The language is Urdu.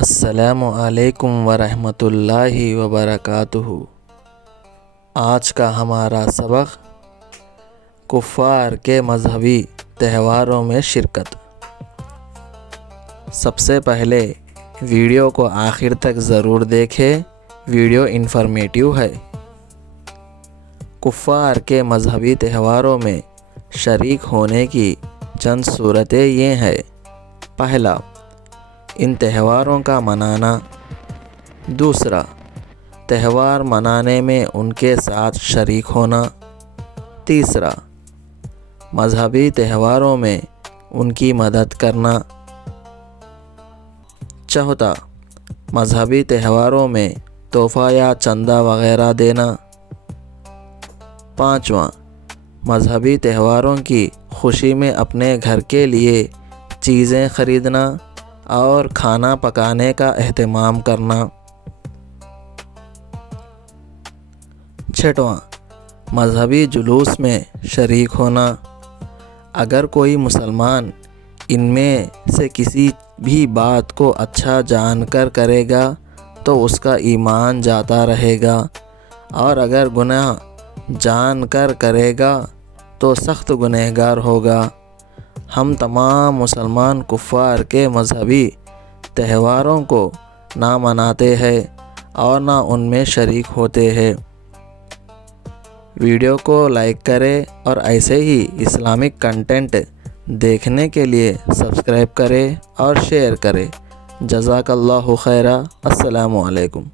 السلام علیکم ورحمۃ اللہ وبرکاتہ۔ آج کا ہمارا سبق کفار کے مذہبی تہواروں میں شرکت۔ سب سے پہلے ویڈیو کو آخر تک ضرور دیکھیں، ویڈیو انفارمیٹیو ہے۔ کفار کے مذہبی تہواروں میں شریک ہونے کی چند صورتیں یہ ہیں۔ پہلا، ان تہواروں کا منانا۔ دوسرا، تہوار منانے میں ان کے ساتھ شریک ہونا۔ تیسرا، مذہبی تہواروں میں ان کی مدد کرنا۔ چوتھا، مذہبی تہواروں میں تحفہ یا چندہ وغیرہ دینا۔ پانچواں، مذہبی تہواروں کی خوشی میں اپنے گھر کے لیے چیزیں خریدنا اور کھانا پکانے کا اہتمام کرنا۔ چھٹواں، مذہبی جلوس میں شریک ہونا۔ اگر کوئی مسلمان ان میں سے کسی بھی بات کو اچھا جان کر کرے گا تو اس کا ایمان جاتا رہے گا، اور اگر گناہ جان کر کرے گا تو سخت گنہگار ہوگا۔ ہم تمام مسلمان کفار کے مذہبی تہواروں کو نہ مناتے ہیں اور نہ ان میں شریک ہوتے ہیں۔ ویڈیو کو لائک کریں اور ایسے ہی اسلامک کنٹینٹ دیکھنے کے لیے سبسکرائب کریں اور شیئر کریں۔ جزاک اللہ خیرا۔ السلام علیکم۔